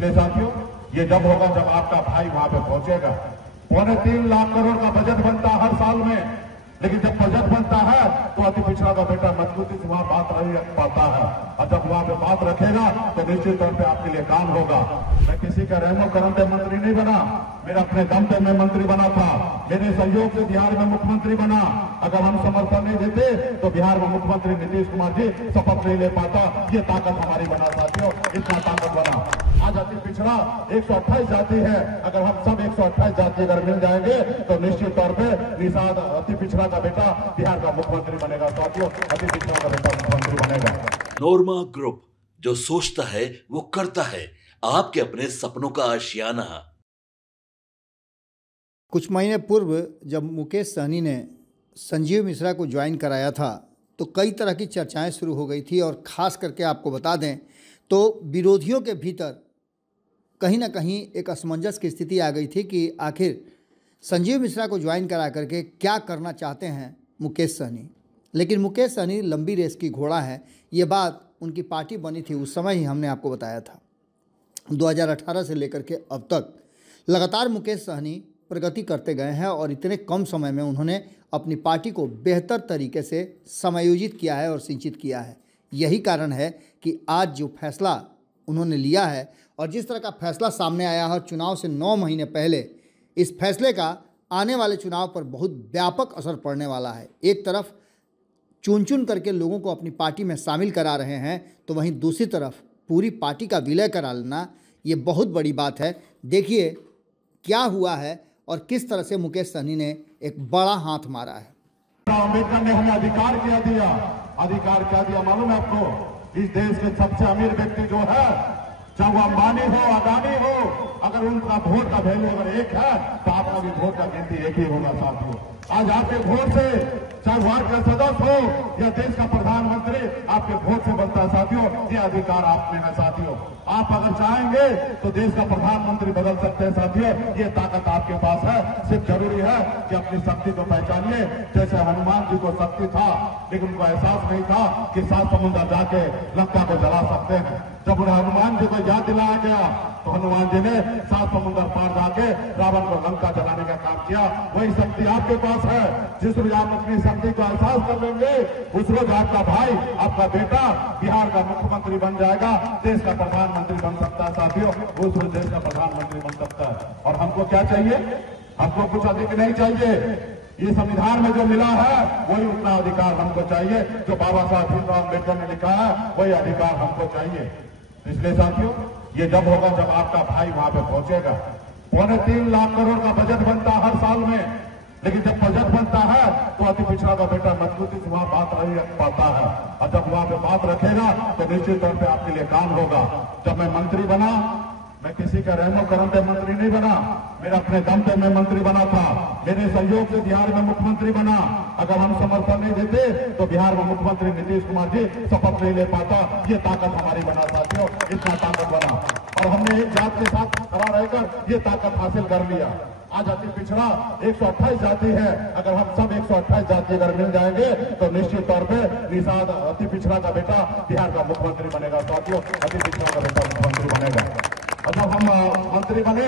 इसलिए साथियों, ये जब होगा जब आपका भाई वहां पे पहुंचेगा। 3.25 लाख करोड़ का बजट बनता है हर साल में, लेकिन जब बजट बनता है तो अति पिछड़ा का बेटा मजबूती से वहां बात रख पाता है, और जब वहां पे बात रखेगा तो निश्चित तौर पे आपके लिए काम होगा। मैं किसी का रहमो करम पे मंत्री नहीं बना, मेरा अपने दम पे मैं मंत्री बना था, मेरे सहयोग से बिहार में मुख्यमंत्री बना। अगर हम समर्थन नहीं देते तो बिहार में मुख्यमंत्री नीतीश कुमार जी शपथ नहीं ले पाता। ये ताकत हमारी बना साथियों, इतना ताकत बना। आज अति पिछड़ा 128 जाति है, अगर हम सब 128 जाति अगर मिल जाएंगे तो निश्चित तौर पे निषाद अति पिछड़ा का बेटा बिहार का मुख्यमंत्री बनेगा साथियों, अति पिछड़ा का बेटा मुख्यमंत्री बनेगा। नोरमा ग्रुप, जो सोचता है वो करता है। आपके अपने सपनों का आशियाना। कुछ महीने पूर्व जब मुकेश सहनी ने संजीव मिश्रा को ज्वाइन कराया था तो कई तरह की चर्चाएं शुरू हो गई थी, और ख़ास करके आपको बता दें तो विरोधियों के भीतर कहीं ना कहीं एक असमंजस की स्थिति आ गई थी कि आखिर संजीव मिश्रा को ज्वाइन करा करके क्या करना चाहते हैं मुकेश सहनी। लेकिन मुकेश सहनी लंबी रेस की घोड़ा है, ये बात उनकी पार्टी बनी थी उस समय ही हमने आपको बताया था। 2018 से लेकर के अब तक लगातार मुकेश सहनी प्रगति करते गए हैं, और इतने कम समय में उन्होंने अपनी पार्टी को बेहतर तरीके से समायोजित किया है और सिंचित किया है। यही कारण है कि आज जो फैसला उन्होंने लिया है और जिस तरह का फैसला सामने आया है चुनाव से 9 महीने पहले, इस फैसले का आने वाले चुनाव पर बहुत व्यापक असर पड़ने वाला है। एक तरफ चुन चुन करके लोगों को अपनी पार्टी में शामिल करा रहे हैं, तो वहीं दूसरी तरफ पूरी पार्टी का विलय करा लेना, ये बहुत बड़ी बात है। देखिए क्या हुआ है और किस तरह से मुकेश सहनी ने एक बड़ा हाथ मारा है। अम्बेडकर ने हमें अधिकार क्या दिया मालूम है आपको? इस देश के सबसे अमीर व्यक्ति जो है, चाहे वो अंबानी हो, अदानी हो, अगर उनका वोट का वैल्यू अगर एक है तो आपका भी वोट का गिनती एक ही होगा साथियों। आज आपके वोट से चाहे वार्ड का सदस्य हो या देश का प्रधानमंत्री, आपके वोट से बनता है साथियों। ये अधिकार आप में है साथियों। आप अगर चाहेंगे तो देश का प्रधानमंत्री बदल सकते हैं साथियों। ये ताकत आपके पास है, सिर्फ जरूरी है कि अपनी शक्ति को पहचानिए। जैसे हनुमान जी को शक्ति था, लेकिन उनको एहसास नहीं था कि 7 समुद्र जाके लंका को जला सकते हैं। जब उन्हें हनुमान जी को याद दिलाया गया तो हनुमान जी ने 7 समुद्र पार जाके रावण को लंका जलाने का काम किया। वही शक्ति आपके पास है। जिस रोज आप अपनी शक्ति को एहसास कर लेंगे, उस रोज आपका भाई, आपका बेटा बिहार का मुख्यमंत्री बन जाएगा, देश का प्रधानमंत्री बन सकता है साथियों। उस रोज देश का प्रधानमंत्री बन सकता है। और हमको क्या चाहिए? हमको कुछ अधिक नहीं चाहिए। ये संविधान में जो मिला है वही उतना अधिकार हमको चाहिए। जो बाबा साहब भीमराव अम्बेडकर ने लिखा है वही अधिकार हमको चाहिए। इसलिए साथियों, ये जब होगा जब आपका भाई वहां पे पहुंचेगा। 3.25 लाख करोड़ का बजट बनता है हर साल में, लेकिन जब बजट बनता है तो अति पिछड़ा का बेटा मजबूती से वहां बात रख पाता है, और जब वहां पे बात रखेगा तो निश्चित तौर पे आपके लिए काम होगा। जब मैं मंत्री बना, मैं किसी का रहमो करम पे मंत्री नहीं बना, मेरा अपने दम पे मैं मंत्री बना था, मेरे सहयोग से बिहार में मुख्यमंत्री बना। अगर हम समर्थन नहीं देते तो बिहार में मुख्यमंत्री नीतीश कुमार जी शपथ नहीं ले पाता। ये ताकत हमारी बना साथियों, इतना ताकत बना, और हमने एक जात के साथ खड़ा रहकर ये ताकत हासिल कर लिया। आज अति पिछड़ा 128 जाति है, अगर हम सब 128 जाति अगर मिल जाएंगे तो निश्चित तौर पे निषाद अति पिछड़ा का बेटा बिहार का मुख्यमंत्री बनेगा साथियों, अति पिछड़ा का बेटा मुख्यमंत्री बनेगा। और जब हम मंत्री बने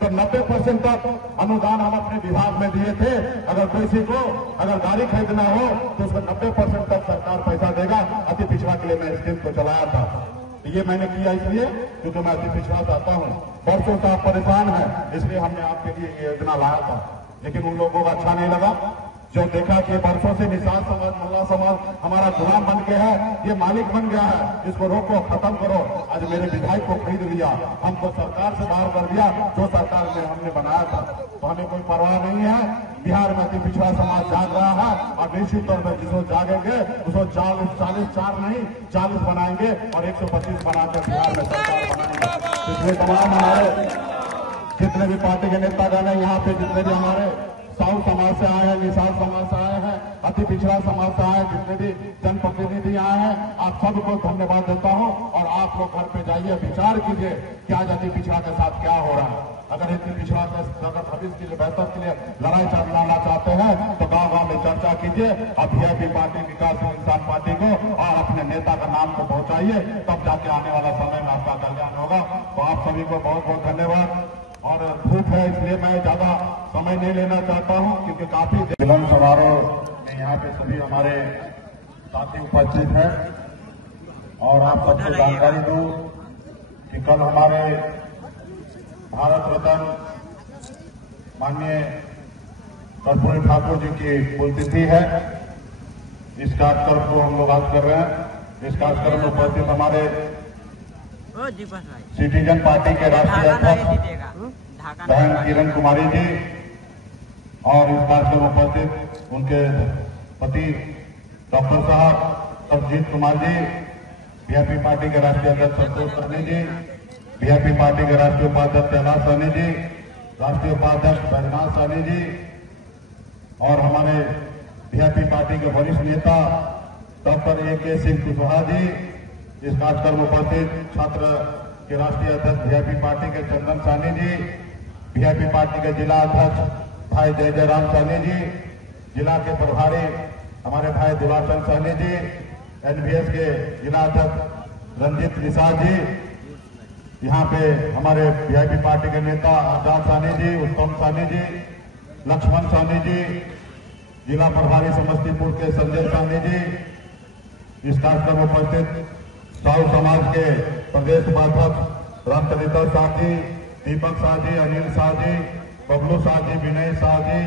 तो 90% तक अनुदान हम अपने विभाग में दिए थे। अगर किसी को अगर गाड़ी खरीदना हो तो उसको 90% तक सरकार पैसा देगा। अति पिछड़ा के लिए मैं स्कीम को चलाया था। ये मैंने किया इसलिए क्योंकि मैं अति पिछड़ा चाहता हूँ। वर्षों से आप परेशान हैं, इसलिए हमने आपके लिए ये योजना लाया था, लेकिन उन लोगों को अच्छा नहीं लगा। जो देखा कि वर्षों से निषाद समाज, मुल्ला समाज हमारा गुलाम बन गया है, ये मालिक बन गया है, इसको रोको, खत्म करो। आज मेरे विधायक को खरीद लिया, हमको सरकार से बाहर कर दिया जो सरकार में हमने बनाया था। तो हमें कोई परवाह नहीं है। बिहार में अति पिछड़ा समाज जाग रहा है, और निश्चित तौर पर जिसको जागेंगे उसको 40 नहीं 40 बनाएंगे और 125 बनाकर बिहार में सरकार बनाएंगे। इसलिए तमाम हमारे जितने भी पार्टी के नेतागण हैं यहाँ पे, जितने भी हमारे साहू समाज से आए हैं, निषाद समाज से आए हैं, अति पिछड़ा समाज से आए हैं, जितने भी जनप्रतिनिधि आए हैं, आप सबको धन्यवाद देता हूं। और आप लोग घर पे जाइए, विचार कीजिए कि आज अति पिछड़ा के साथ क्या हो रहा है। अगर इतनी पिछड़ा अगर भविष्य के लिए बेहतर के लिए लड़ाई लड़ना चाहते हैं तो गांव गांव में चर्चा कीजिए, अब वीआईपी पार्टी विकासशील इंसान पार्टी को और अपने नेता का नाम को पहुंचाइए, तब जाके आने वाला समय में आपका कल्याण होगा। तो आप सभी को बहुत बहुत धन्यवाद। और धूप है इसलिए मैं ज्यादा समय नहीं लेना चाहता हूं, क्योंकि काफी मिलन समारोह में यहाँ पे सभी हमारे साथी उपस्थित हैं। और आप सबको जानकारी दूं कि कल हमारे भारत रत्न माननीय कर्पूरी ठाकुर जी की पुण्यतिथि है। इस कार्यक्रम को हम लोग आज कर रहे हैं। इस कार्यक्रम में उपस्थित हमारे सिटीजन पार्टी के राष्ट्रीय अध्यक्ष बहन किरण कुमारी जी और इस कार्यक्रम में उपस्थित उनके पति डॉक्टर साहब सरजीत कुमार जी, वीआईपी पार्टी के राष्ट्रीय अध्यक्ष संतोष सहनी जी, वीआईपी पार्टी के राष्ट्रीय उपाध्यक्ष कैलाश सहनी जी, राष्ट्रीय उपाध्यक्ष बैजनाथ सहनी जी और हमारे वीआईपी पार्टी के वरिष्ठ नेता डॉक्टर ए.के. सिंह कुशवाहा जी। इस कार्यक्रम में उपस्थित छात्र के राष्ट्रीय अध्यक्ष वीआईपी पार्टी के चंदन सहनी जी, वीआईपी पार्टी के जिला अध्यक्ष भाई जय जयराम सहनी जी, जिला के प्रभारी हमारे भाई दुलाचंद सहनी जी, एनवीएस के जिला अध्यक्ष रंजीत निषाद जी, यहाँ पे हमारे वीआईपी पार्टी के नेता आजाद सहनी जी, उत्तम सहनी जी, लक्ष्मण सहनी जी, जिला प्रभारी समस्तीपुर के संजय सहनी जी। इस कार्यक्रम में उपस्थित साहू समाज के प्रदेश उपाध्यक्ष राष्ट्र नेता शाह जी, दीपक शाह जी, अनिल शाह जी, बबलू शाह जी, विनय शाह जी,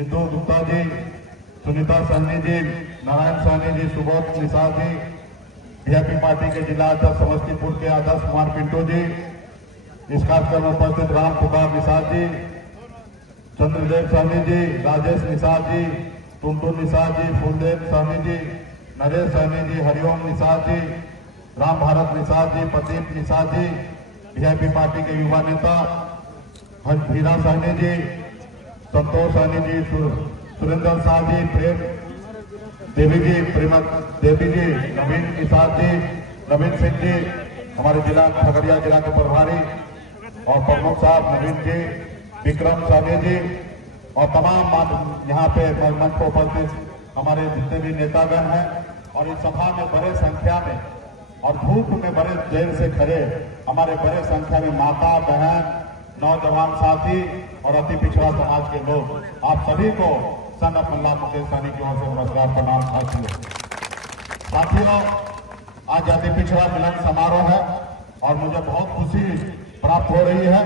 इंदु गुप्ता जी, सुनीता सहनी जी, नारायण सहनी जी, सुबोध निषाद जी, वीआईपी पार्टी के जिला अध्यक्ष समस्तीपुर के आदर्श कुमार पिंटू जी। इस कार्यक्रम में उपस्थित राम कुमार निषाद जी, चंद्रदेव सहनी जी, राजेश निषाद जी, टुनटुन निषाद जी, फूलदेव सहनी जी, नरेश सहनी जी, हरिओम निषाद जी, राम भारत निषाद जी, प्रदीप निषाद जी, वीआईपी पार्टी के युवा नेता हीरा सहनी जी, संतोष सहनी जी, सुरेंद्र शाह जी, प्रेम देवी जी, प्रेमत देवी जी, नवीन निषाद जी, नवीन सिंह जी, हमारे जिला खगड़िया जिला के प्रभारी और प्रमुख साहब नवीन जी, विक्रम साहनी जी और तमाम यहाँ पे मंच पर उपस्थित हमारे जितने भी नेतागण हैं। और इस सभा में बड़े संख्या में और धूप में बड़े देर से खड़े हमारे बड़े संख्या में माता बहन नौजवान साथी और अति पिछड़ा समाज के लोग, आप सभी को सन ऑफ अल्लाह मुकेश सहनी की ओर से नमस्कार प्रणाम साथियों। आज अति पिछड़ा मिलन समारोह है और मुझे बहुत खुशी प्राप्त हो रही है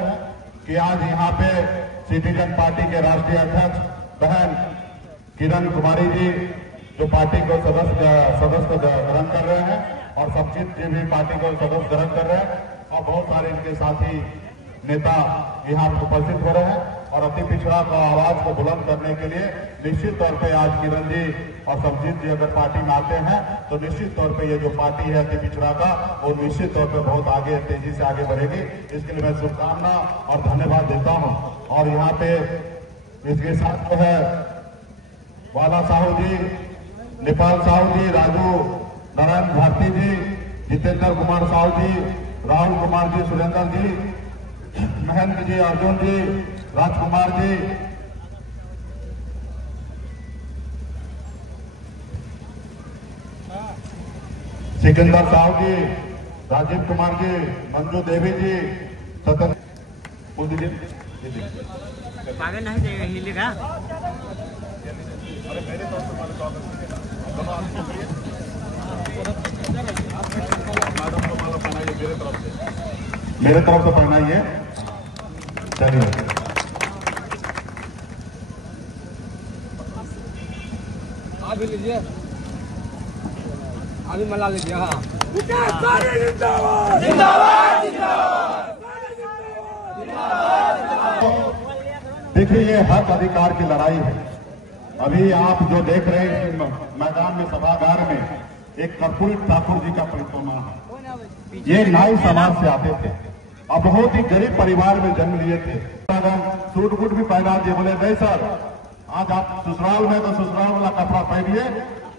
कि आज यहाँ पे सिटीजन पार्टी के राष्ट्रीय अध्यक्ष बहन किरण कुमारी जी जो पार्टी को सदस्य ग्रहण कर रहे हैं और सरजीत जी भी पार्टी को सदस्य ग्रहण कर रहे हैं और बहुत सारे इनके साथी नेता यहाँ उपस्थित हो रहे हैं। और अति पिछड़ा का आवाज को बुलंद करने के लिए निश्चित तौर पे आज किरण जी और सरजीत जी अगर पार्टी में आते हैं तो निश्चित तौर पे ये जो पार्टी है अति पिछड़ा का वो निश्चित तौर पे बहुत आगे तेजी से आगे बढ़ेगी। इसके लिए मैं शुभकामना और धन्यवाद देता हूँ। और यहाँ पे इसके साथ जो है वाला साहू जी, नेपाल साहू जी, राजू नारायण भारती जी, जितेंद्र कुमार साहू जी, राहुल कुमार जी, सुरेंद्र जी, महेंद्र जी, अर्जुन जी, राजकुमार जी, सिकंदर साहू जी, राजीव कुमार जी, मंजू देवी जी, सतन जी आगे नहीं देगा हिलेगा। मेरे तरफ से पहनाइए। चलिए आप भी लीजिए, अभी मला लीजिए। हाँ देखिए ये हक अधिकार की लड़ाई है। अभी आप जो देख रहे हैं इस मैदान में सभागार में एक कर्पूरी ठाकुर जी का परिक्रमा है। ये नाई समाज से आते थे और बहुत ही गरीब परिवार में जन्म लिए थे। सूट बूट भी पहना दिए, बोले नहीं सर आज आप ससुराल में तो ससुराल वाला कपड़ा पहनिए,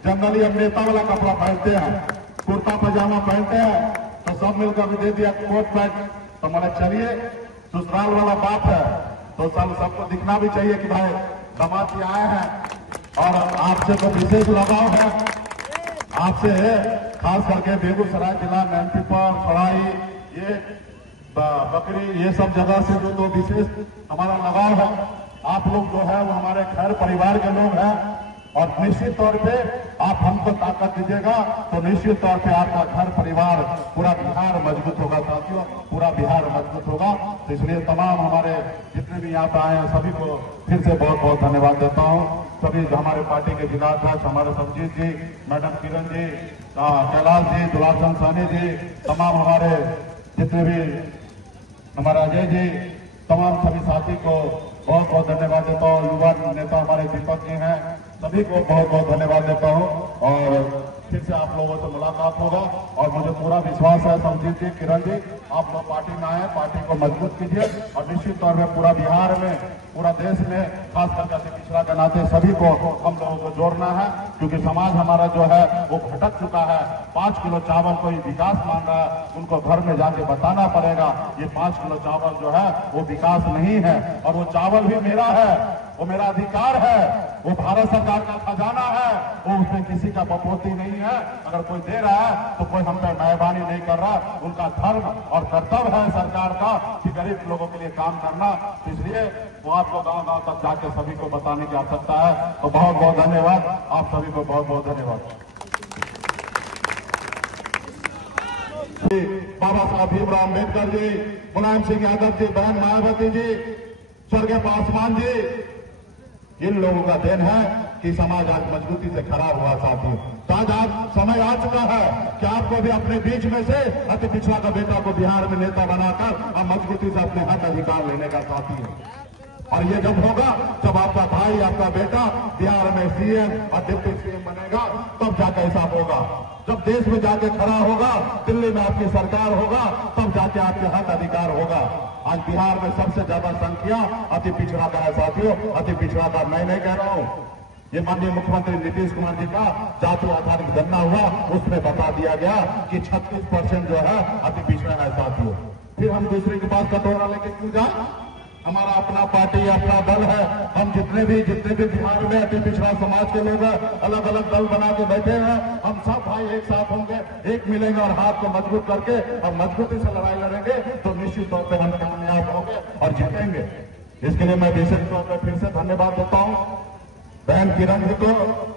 जनरली हम नेता वाला कपड़ा पहनते हैं, कुर्ता पजामा पहनते हैं, तो सब मिलकर भी दे दिया कोट पैंट। तो मैंने चलिए ससुराल वाला बात है, तो सबको दिखना भी चाहिए कि भाई दामाद जी आए हैं और आपसे तो विशेष लगाव है। आपसे खास करके बेगूसराय जिला, नैनपीपल, सराई, ये बकरी, ये सब जगह से जो तो विशेष हमारा लगाव है। आप लोग जो है वो हमारे घर परिवार के लोग हैं और निश्चित तौर पे आप हमको ताकत दीजिएगा तो निश्चित तौर पे आपका घर परिवार, पूरा बिहार मजबूत होगा साथियों, पूरा बिहार मजबूत होगा। तो इसलिए तमाम हमारे जितने भी यहाँ पे आए हैं सभी को फिर से बहुत बहुत धन्यवाद देता हूँ। सभी हमारे पार्टी के जिलाध्यक्ष, हमारे संजीत जी, मैडम किरण जी, कैलाश जी, दुलाचंद सानी जी, तमाम हमारे जितने भी हमारा अजय जी, तमाम सभी साथी को बहुत बहुत धन्यवाद देता हूँ। युवा नेता हमारे दीपक जी हैं, सभी को बहुत बहुत धन्यवाद देता हूँ। और फिर से आप लोगों से मुलाकात होगा और मुझे पूरा विश्वास है संजीत जी, किरण जी, आप लोग पार्टी में आए, पार्टी को मजबूत कीजिए और निश्चित तौर पर पूरा बिहार में, पूरा देश में, खास करके पिछड़ा के नाते सभी को हम लोगों को जोड़ना है, क्योंकि समाज हमारा जो है वो भटक चुका है। 5 किलो चावल कोई विकास मान रहा है, उनको घर में जाके बताना पड़ेगा ये 5 किलो चावल जो है वो विकास नहीं है, और वो चावल भी मेरा है, वो मेरा अधिकार है, वो भारत सरकार का खजाना है, वो उसमें किसी का बपोती नहीं है। अगर कोई दे रहा है तो कोई हम पे मेहरबानी नहीं कर रहा, उनका धर्म और कर्तव्य है सरकार का कि गरीब लोगों के लिए काम करना। इसलिए वो आपको गांव गांव तक जाके सभी को बताने की आवश्यकता है। तो बहुत बहुत धन्यवाद, आप सभी को बहुत बहुत धन्यवाद। बाबा साहब भीमराव अम्बेडकर जी, मुलायम सिंह यादव जी, बहन मायावती जी, स्वर्गीय पासवान जी, इन लोगों का देन है कि समाज आज मजबूती से खड़ा हुआ साथियों। तो आज समय आ चुका है कि आपको भी अपने बीच में से अति पिछड़ा का बेटा को बिहार में नेता बनाकर और मजबूती से अपने हक अधिकार लेने का साथी है। और ये जब होगा जब आपका भाई, आपका बेटा बिहार में सीएम और डिप्टी सीएम बनेगा, तब जाके ऐसा होगा। जब देश में जाके खड़ा होगा, दिल्ली में आपकी सरकार होगा, तब जाके आपके हक अधिकार होगा। आज बिहार में सबसे ज्यादा संख्या अति पिछड़ा का है साथियों। अति पिछड़ा का मैं नहीं कह रहा हूँ, ये माननीय मुख्यमंत्री नीतीश कुमार जी का जाति आधारित गणना हुआ, उसमें बता दिया गया कि 36% जो है अति पिछड़ा है साथियों। फिर हम दूसरे के पास कटोरा लेके क्यों जाए? हमारा अपना पार्टी, अपना दल है। हम जितने भी बिहार में अति पिछड़ा समाज के लोग हैं, अलग अलग दल बना के बैठे हैं, हम सब भाई एक साथ होंगे, एक मिलेंगे और हाथ को मजबूत करके और मजबूती से लड़ाई लड़ेंगे तो निश्चित तौर पर हम कामयाब होंगे और जीतेंगे। इसके लिए मैं विशेष तौर पर फिर से धन्यवाद देता हूँ बहन किरण जी को,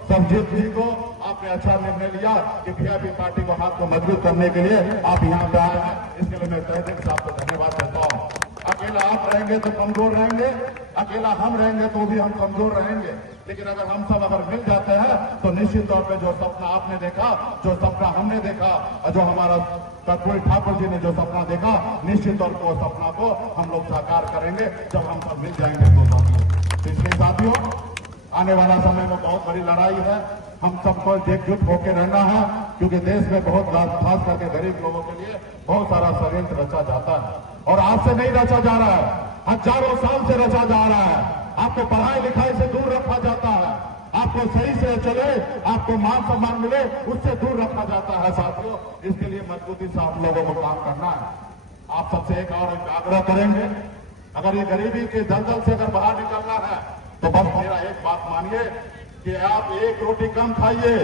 संजीत जी को। आपने अच्छा निर्णय लिया कि वीआईपी पार्टी को हाथ को मजबूत करने के लिए आप यहाँ पे आए हैं, इसके लिए मैं तहे दिल से आपको धन्यवाद देता हूँ। अकेला आप रहेंगे तो कमजोर रहेंगे, अकेला हम रहेंगे तो भी हम कमजोर रहेंगे, लेकिन अगर हम सब मिल जाते हैं तो निश्चित तौर पे जो सपना आपने देखा, जो सपना हमने देखा और जो हमारा कर्पूरी ठाकुर जी ने जो सपना देखा, निश्चित तौर पर सपना को हम लोग साकार करेंगे जब हम सब मिल जाएंगे। तो साथियों, इसलिए साथियों, आने वाला समय में बहुत बड़ी लड़ाई है, हम सबको एकजुट होकर रहना है, क्योंकि देश में बहुत खास करके गरीब लोगों के लिए बहुत सारा षड्यंत्र रचा जाता है और आज से नहीं रचा जा रहा है, हजारों साल से रचा जा रहा है। आपको पढ़ाई लिखाई से दूर रखा जाता है, आपको सही से चले, आपको मान सम्मान मिले, उससे दूर रखा जाता है साथियों। इसके लिए मजबूती से आप लोगों को काम करना है। आप सबसे एक और आग्रह करेंगे, अगर ये गरीबी के दलदल से अगर बाहर निकलना है तो बस मेरा एक बात मानिए कि आप एक रोटी कम खाइए,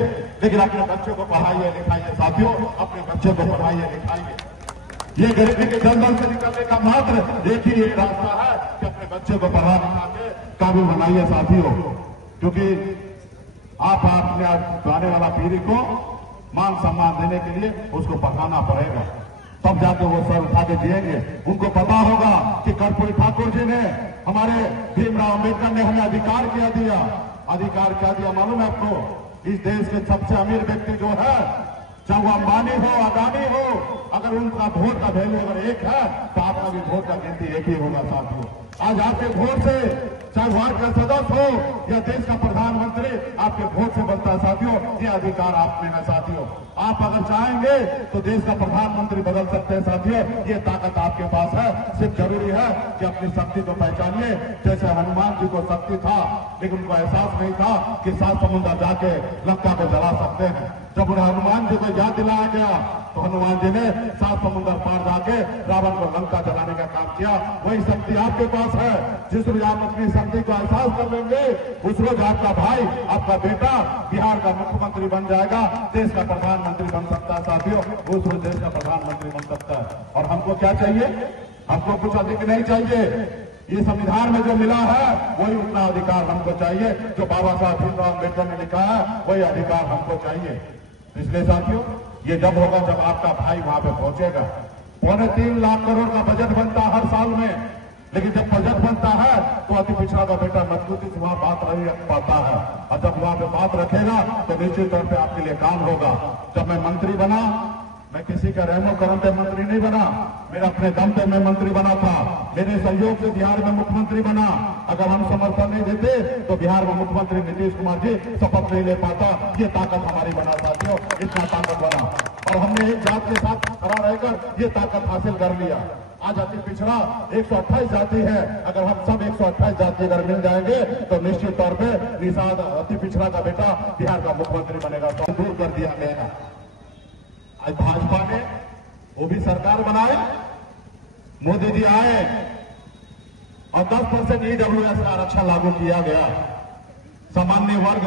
लेकिन अपने बच्चों को पढ़ाइए लिखाइए साथियों, अपने बच्चों को पढ़ाइए लिखाइए। ये गरीबी के दलदल से निकलने का मात्र एक ही एक रास्ता है कि अपने बच्चे को पढ़ा लिखा के काबिल बनाइए साथियों, क्योंकि आप अपने आने वाला पीढ़ी को मान सम्मान देने के लिए उसको पढ़ाना पड़ेगा, तब जाके वो सर उठा के जिएंगे। उनको पता होगा कि कर्पूरी ठाकुर जी ने, हमारे भीमराव अम्बेडकर ने हमें अधिकार क्या दिया। अधिकार क्या दिया मालूम है आपको? इस देश के सबसे अमीर व्यक्ति जो है, चाहे वो अंबानी हो, अदानी हो, अगर उनका वोट का वैल्यू अगर एक है तो आपका भी वोट का गिनती एक ही होगा साथियों। आज आपके वोट से, चाहे वार्ड का सदस्य हो या देश का प्रधानमंत्री, आपके वोट से बनता है साथियों। ये अधिकार आप में है साथियों। आप अगर चाहेंगे तो देश का प्रधानमंत्री बदल सकते हैं साथियों। ये ताकत आपके पास है, सिर्फ जरूरी है कि अपनी शक्ति को पहचानिए। जैसे हनुमान जी को शक्ति था, लेकिन उनको एहसास नहीं था कि 7 समुद्र जाके लंका को जला सकते हैं। जब उन्हें हनुमान जी को याद दिलाया गया तो हनुमान जी ने 7 समुद्र पार जाके रावण को लंका जलाने का काम किया। वही शक्ति आपके पास है। जिस रोज आप अपनी शक्ति का एहसास कर लेंगे उस रोज आपका भाई, आपका बेटा बिहार का मुख्यमंत्री बन जाएगा, देश का प्रधानमंत्री बन सकता है। साथियों, उस रोज देश का प्रधानमंत्री बन सकता है। और हमको क्या चाहिए? हमको कुछ अधिक नहीं चाहिए। ये संविधान में जो मिला है वही उतना अधिकार हमको चाहिए जो बाबा साहब भीमराव अम्बेडकर ने लिखा है, वही अधिकार हमको चाहिए। इसलिए साथियों, ये जब होगा जब आपका भाई वहां पे पहुंचेगा। 3.25 लाख करोड़ का बजट बनता है हर साल में, लेकिन जब बजट बनता है तो अति पिछड़ा का बेटा मजबूती से वहां बात नहीं रख पाता है। और जब वहां पे बात रखेगा तो निश्चित तौर पे आपके लिए काम होगा। जब मैं मंत्री बना, मैं किसी का रहमो करम पे मंत्री नहीं बना, मेरा अपने दम पे मैं मंत्री बना था। मेरे सहयोग से बिहार में मुख्यमंत्री बना। अगर हम समर्थन नहीं देते तो बिहार में मुख्यमंत्री नीतीश कुमार जी शपथ नहीं ले पाता। ये ताकत हमारी बना साथियों, इतना ताकत बना। और हमने एक जात के साथ खड़ा रहकर ये ताकत हासिल कर लिया। आज अति पिछड़ा 128 जाति है। अगर हम सब 128 जाति अगर मिल जाएंगे तो निश्चित तौर पे निषाद अति पिछड़ा का बेटा बिहार का मुख्यमंत्री बनेगा। तो दूर कर दिया गया। आज भाजपा ने वो भी सरकार बनाए, मोदी जी आए और 10% EWS का आरक्षण लागू किया गया। सामान्य वर्ग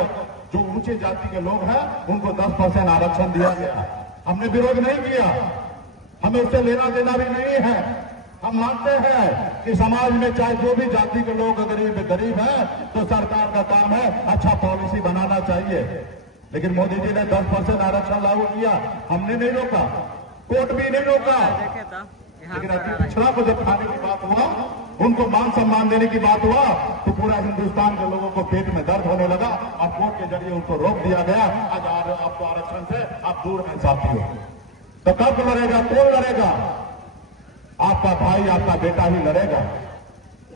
जो ऊंचे जाति के लोग हैं उनको 10% आरक्षण दिया गया। हमने विरोध नहीं किया, हमें उससे लेना देना भी नहीं है। हम मानते हैं कि समाज में चाहे जो भी जाति के लोग गरीब है तो सरकार का काम है अच्छा पॉलिसी बनाना चाहिए। लेकिन मोदी जी ने 10% आरक्षण लागू किया, हमने नहीं रोका, कोर्ट भी नहीं रोका। लेकिन अति पिछड़ा को जब खाने की बात हुआ, उनको मान सम्मान देने की बात हुआ तो पूरा हिंदुस्तान के लोगों को पेट में दर्द होने लगा और कोर्ट के जरिए उनको रोक दिया गया। आज आपको आरक्षण से आप दूर हैं साथियों। तो कब लड़ेगा? कौन लड़ेगा? आपका भाई, आपका बेटा ही लड़ेगा।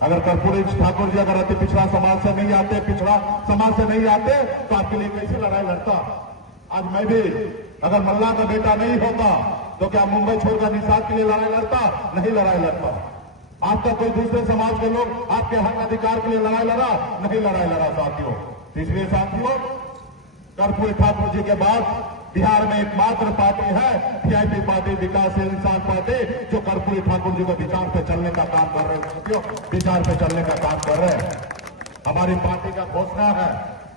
अगर कर्पूरी ठाकुर जी अगर अति पिछड़ा समाज से नहीं आते, पिछड़ा समाज से नहीं आते तो आपके लिए कैसे लड़ाई लड़ता? आज मैं भी अगर मल्ला का बेटा नहीं होता तो क्या मुंबई छोड़कर निषाद के लिए लड़ाई लड़ता? नहीं लड़ाई लड़ता। आपका कोई दूसरे समाज के लोग आपके हक अधिकार के लिए लड़ाई लड़ा? नहीं लड़ाई लड़ा साथियों। इसलिए साथियों, कर्पूरी ठाकुर जी के बाद बिहार में एकमात्र पार्टी है VIP पार्टी, विकासशील इंसान पार्टी, जो कर्पूरी ठाकुर जी को विचार पे चलने का काम कर रहे हैं। विचार पे चलने का काम कर रहे हैं। हमारी पार्टी का घोषणा है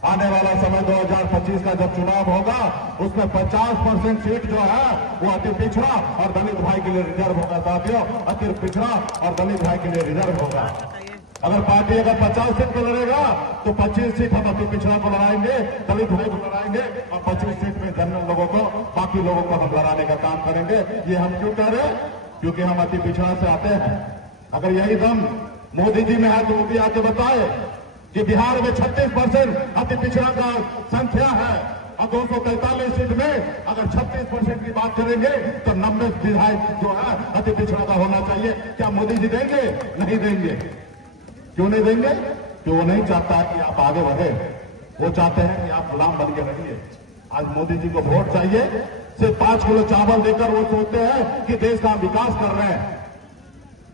आने वाला समय 2025 का जब चुनाव होगा उसमें 50% सीट जो है वो अति पिछड़ा और दलित भाई के लिए रिजर्व होगा साथियों। अति पिछड़ा और दलित भाई के लिए रिजर्व होगा। अगर पार्टी अगर 50 सीट पे लड़ेगा तो 25 सीट हम अति पिछड़ा को लड़ाएंगे, दलित भाई को लड़ाएंगे और 25 सीट में जनरल लोगों को, बाकी लोगों को हम लड़ाने का काम करेंगे। ये हम क्यों कह रहे हैं? क्योंकि हम अति पिछड़ा से आते हैं। अगर यही दम मोदी जी में है तो मोदी आके बताए कि बिहार में 36% अति पिछड़ा का संख्या है और 243 सीट में अगर 36% की बात करेंगे तो 90 विधायक जो है अति पिछड़ा का होना चाहिए। क्या मोदी जी देंगे? नहीं देंगे। क्यों नहीं देंगे? कि वो नहीं चाहता कि आप आगे बढ़े, वो चाहते हैं कि आप गुलाम बन के रहिए। आज मोदी जी को वोट चाहिए, सिर्फ 5 किलो चावल देकर वो सोचते हैं कि देश का विकास कर रहे हैं।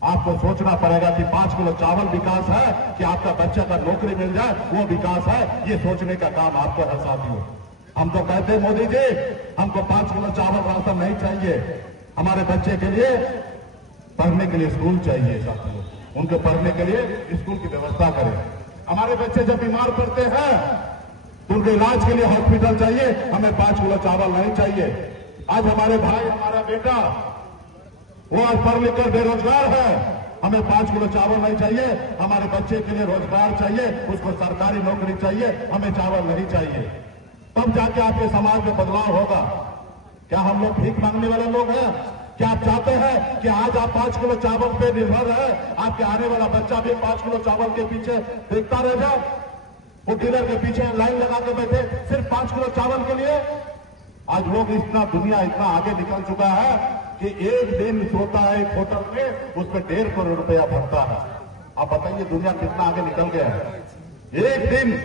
आपको सोचना पड़ेगा कि 5 किलो चावल विकास है कि आपका बच्चा का नौकरी मिल जाए वो विकास है। ये सोचने का काम आपको है साथियों। हम तो कहते हैं मोदी जी हमको 5 किलो चावल राशन नहीं चाहिए, हमारे बच्चे के लिए पढ़ने के लिए स्कूल चाहिए साथियों। उनके पढ़ने के लिए स्कूल की व्यवस्था करें। हमारे बच्चे जब बीमार पड़ते हैं तो उनके इलाज के लिए हॉस्पिटल चाहिए, हमें 5 किलो चावल नहीं चाहिए। आज हमारे भाई, हमारा बेटा वो आज पढ़ लिख कर बेरोजगार है, हमें 5 किलो चावल नहीं चाहिए। हमारे बच्चे के लिए रोजगार चाहिए, उसको सरकारी नौकरी चाहिए, हमें चावल नहीं चाहिए। तब जाके आपके समाज में बदलाव होगा। क्या हम लोग भीख मांगने वाले लोग हैं? क्या आप चाहते हैं कि आज आप 5 किलो चावल पे निर्भर है, आपके आने वाला बच्चा भी 5 किलो चावल के पीछे देखता रह जाए? वो डीलर के पीछे लाइन लगा के बैठे सिर्फ 5 किलो चावल के लिए? आज लोग इतना, दुनिया इतना आगे निकल चुका है कि एक दिन सोता है एक होटल में, उसमें 1.5 करोड़ रुपया भरता है। आप बताइए दुनिया कितना आगे निकल गया है। एक दिन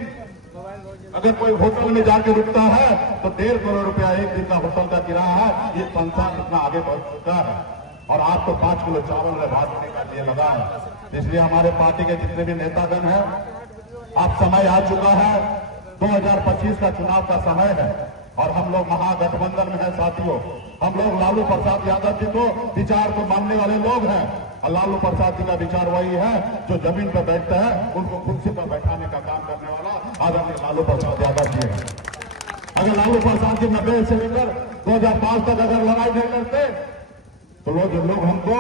अगर कोई होटल में जाके रुकता है तो 1.5 करोड़ रुपया एक दिन का होटल का किराया है। ये संसार कितना आगे बढ़ चुका है और आपको 5 किलो चावल बांटने का लिए लगा है। इसलिए हमारे पार्टी के जितने भी नेतागण हैं, आप समय आ चुका है, 2025 का चुनाव का समय है और हम लोग महागठबंधन में हैं साथियों। हम लोग लालू प्रसाद यादव जी को विचार को मानने वाले लोग हैं और लालू प्रसाद जी का विचार वही है जो जमीन पर बैठता है उनको कुर्सी पर बैठाने का काम करने वाला आदरणीय लालू प्रसाद यादव जी है। अगर लालू प्रसाद जी 90 से लेकर 2005 तक अगर लड़ाई नहीं लड़ते तो लोग हमको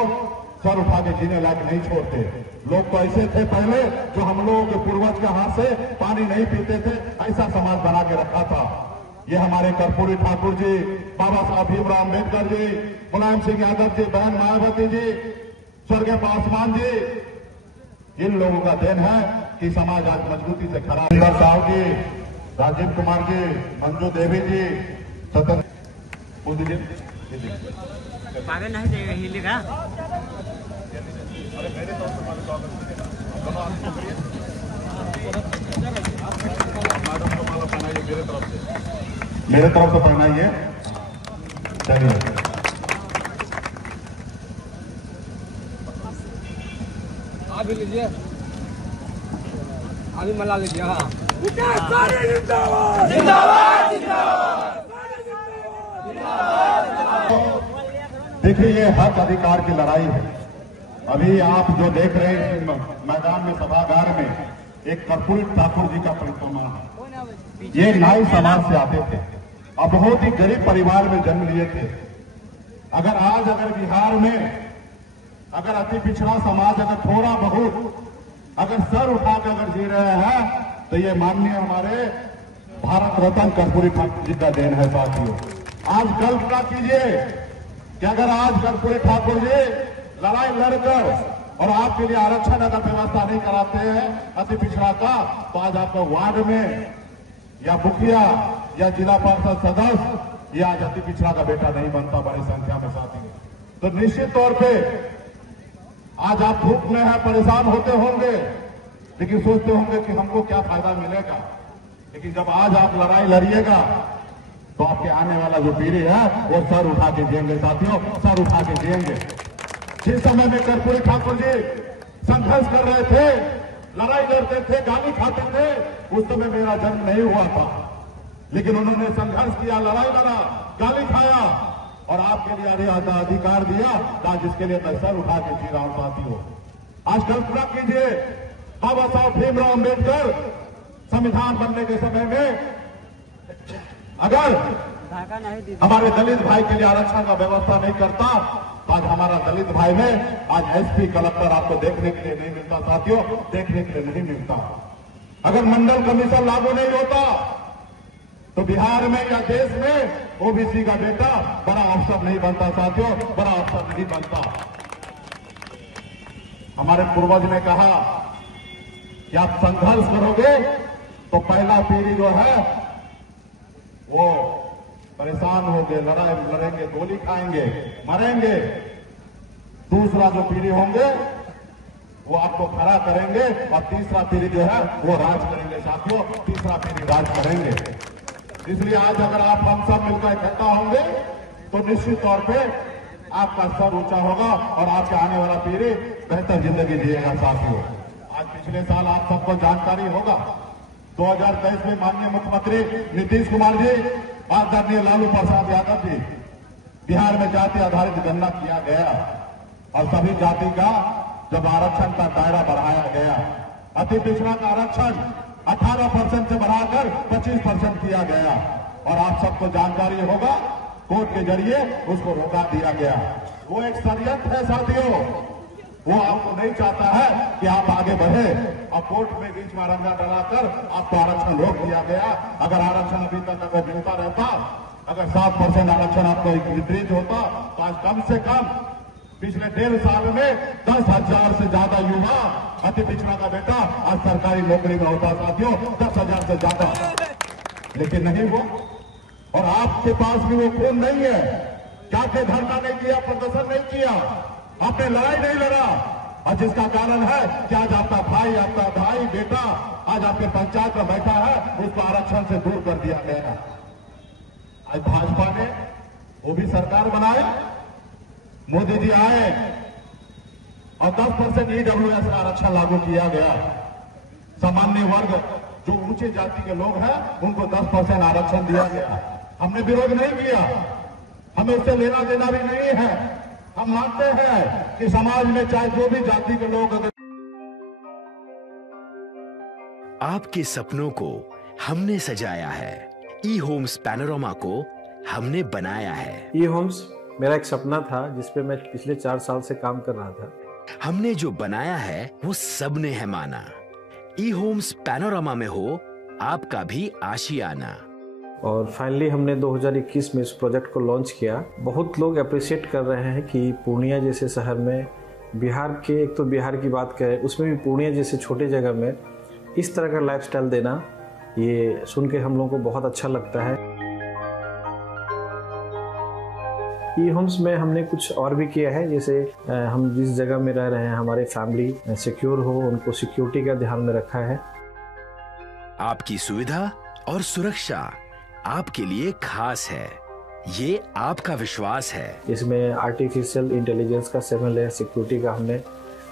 सर उठा के जीने लायक नहीं छोड़ते। लोग तो ऐसे थे पहले जो हम लोगों के पूर्वज के हाथ से पानी नहीं पीते थे, ऐसा समाज बना के रखा था। ये हमारे कर्पूरी ठाकुर जी, बाबा साहब भीमराव अम्बेडकर जी, मुलायम सिंह यादव जी, बहन मायावती जी, स्वर्गीय पासवान जी, इन लोगों का देन है कि समाज आज मजबूती से खड़ा है। साहब जी, राजीव कुमार जी, मंजू देवी जी, सतन पागल नहीं देगा हिलेगा। मेरे तरफ से पहनाइए। चलिए आप भी लीजिए, अभी मला लीजिए। हाँ देखिए, ये हक अधिकार की लड़ाई है। अभी आप जो देख रहे हैं मैदान में, सभागार में एक कर्पूरी ठाकुर जी का परिक्रमा है। ये नाई समाज से आते थे और बहुत ही गरीब परिवार में जन्म लिए थे। अगर बिहार में अगर अति पिछड़ा समाज अगर थोड़ा बहुत अगर सर उठा के अगर जी रहे हैं तो ये माननीय हमारे भारत रत्न कर्पूरी ठाकुर जी का देन है साथियों। आज कल्पना कीजिए कि अगर आज कर्पूरी ठाकुर जी लड़ाई लड़कर और आपके लिए आरक्षण अगर व्यवस्था नहीं कराते हैं अति पिछड़ा का, तो आज आपको वार्ड में या मुखिया या जिला परिषद सदस्य या आज अति पिछड़ा का बेटा नहीं बनता बड़ी संख्या में साथियों। तो निश्चित तौर पे आज आप धूप में हैं, परेशान होते होंगे, लेकिन सोचते होंगे कि हमको क्या फायदा मिलेगा। लेकिन जब आज आप लड़ाई लड़िएगा तो आपके आने वाला जो पीढ़ी है वो सर उठा के जिएंगे साथियों, सर उठा के जिएंगे। जिस समय में कर्पूरी ठाकुर जी संघर्ष कर रहे थे, लड़ाई लड़ते थे, गाली खाते थे, उस समय मेरा जन्म नहीं हुआ था, लेकिन उन्होंने संघर्ष किया, लड़ाई लड़ा, गाली खाया और आपके लिए अधिकार दिया आज जिसके लिए मैं सर उठा के जी रहा हूं साथियों। आज कल्पना कीजिए, बाबा साहब भीमराव अम्बेडकर संविधान बनने के समय में अगर हमारे दलित भाई के लिए आरक्षण का व्यवस्था नहीं करता तो आज हमारा दलित भाई में आज एसपी कलेक्टर आपको देखने के लिए नहीं मिलता साथियों, देखने के लिए नहीं मिलता। अगर मंडल कमीशन लागू नहीं होता तो बिहार में या देश में ओबीसी का बेटा बड़ा अफसर नहीं बनता साथियों, बड़ा अफसर नहीं बनता। हमारे पूर्वज ने कहा कि आप संघर्ष करोगे तो पहला पीढ़ी जो है वो परेशान होंगे, लड़ाई लड़ेंगे, गोली खाएंगे, मरेंगे। दूसरा जो पीढ़ी होंगे वो आपको खड़ा करेंगे और तीसरा पीढ़ी जो है वो राज करेंगे साथियों, तीसरा पीढ़ी राज करेंगे। इसलिए आज अगर आप हम सब मिलकर इकट्ठा होंगे तो निश्चित तौर पे आपका स्तर ऊंचा होगा और आपके आने वाला पीढ़ी बेहतर जिंदगी जिएगा साथियों। आज पिछले साल आप सबको जानकारी होगा 2023 में माननीय मुख्यमंत्री नीतीश कुमार जी, आदरणीय लालू प्रसाद यादव जी, बिहार में जाति आधारित गणना किया गया और सभी जाति का जब आरक्षण का दायरा बढ़ाया गया, अति पिछड़ा का आरक्षण 18% से बढ़ाकर 25% किया गया और आप सबको जानकारी होगा कोर्ट के जरिए उसको रोका दिया गया। वो एक षड्यंत्र है साथियों, वो आपको नहीं चाहता है कि आप आगे बढ़े और कोर्ट में बीच में रंगा डलाकर आपको आरक्षण रोक दिया गया। अगर आरक्षण अभी तक अगर मिलता रहता, अगर 7% आरक्षण आपको वितरित होता तो आज कम से कम पिछले 1.5 साल में 10,000 से ज्यादा युवा अति पिछड़ा का बेटा आज सरकारी नौकरी में होता साथियों, 10,000 से ज्यादा। लेकिन नहीं हुआ और आपके पास भी वो खून नहीं है, जाके धरना नहीं किया, प्रदर्शन नहीं किया, आपने लड़ाई नहीं लड़ा और जिसका कारण है कि आज आपका भाई बेटा आज आपके पंचायत में बैठा है, उसको आरक्षण से दूर कर दिया गया। आज भाजपा ने वो भी सरकार बनाए, मोदी जी आए और 10% ईडब्ल्यूएस का आरक्षण लागू किया गया। सामान्य वर्ग जो ऊंचे जाति के लोग हैं उनको 10% आरक्षण दिया गया। हमने विरोध नहीं किया, हमें उससे लेना देना भी नहीं है। हम मानते हैं कि समाज में चाहे जो भी जाति के लोग अगर आपके सपनों को हमने सजाया है, ई होम्स पैनोरामा को हमने बनाया है। ई होम्स मेरा एक सपना था जिस पे मैं पिछले 4 साल से काम कर रहा था। हमने जो बनाया है वो सबने है माना। ई होम्स पैनोरामा में हो आपका भी आशियाना। और फाइनली हमने 2021 में इस प्रोजेक्ट को लॉन्च किया। बहुत लोग अप्रिशिएट कर रहे हैं कि पूर्णिया जैसे शहर में, बिहार के, एक तो बिहार की बात करें उसमें भी पूर्णिया जैसे छोटे जगह में इस तरह का लाइफस्टाइल देना, ये सुन के हम लोगों को बहुत अच्छा लगता है। ई होम्स में हमने कुछ और भी किया है, जैसे हम जिस जगह में रह रहे हैं हमारे फैमिली सिक्योर हो, उनको सिक्योरिटी का ध्यान में रखा है। आपकी सुविधा और सुरक्षा आपके लिए खास है, ये आपका विश्वास है। इसमें आर्टिफिशियल इंटेलिजेंस का 7 लेयर सिक्योरिटी का हमने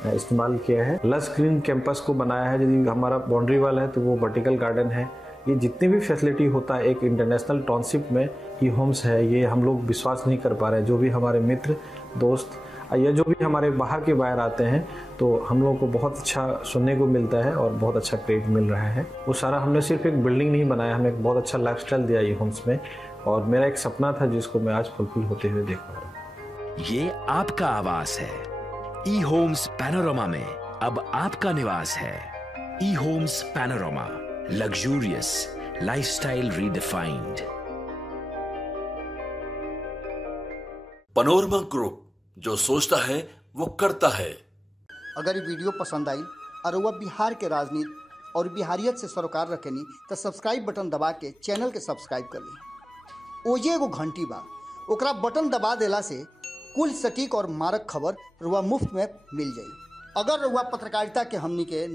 इस्तेमाल किया है। लस ग्रीन कैंपस को बनाया है। यदि हमारा बाउंड्री वाल है तो वो वर्टिकल गार्डन है। ये जितनी भी फैसिलिटी होता है एक इंटरनेशनल टाउनशिप में ई होम्स है, ये हम लोग विश्वास नहीं कर पा रहे हैं। जो भी हमारे मित्र दोस्त या जो भी हमारे बाहर के बाहर आते हैं तो हम लोगों को बहुत अच्छा सुनने को मिलता है और बहुत अच्छा क्रेडिट मिल रहा है। वो सारा हमने सिर्फ एक बिल्डिंग नहीं बनाया, हमें एक बहुत अच्छा लाइफस्टाइल दिया ई होम्स में, और मेरा एक सपना था जिसको मैं आज फुलफिल होते हुए देख पा रहा हूँ। ये आपका आवास है। ई होम्स पैनोरामा में अब आपका निवास है। E Homes Panorama, luxurious lifestyle redefined. Panorama Group, जो सोचता है वो करता है। अगर ये वीडियो पसंद आई और वह बिहार के राजनीति और बिहारियत से सरोकार रखेनी तो सब्सक्राइब बटन दबा के चैनल के सब्सक्राइब कर ली। ओजे एगो घंटी बा, ओकरा बटन दबा देला से कुल सटीक और मारक खबर रुआ मुफ्त में मिल जाई। अगर रुआ पत्रकारिता के हमनी के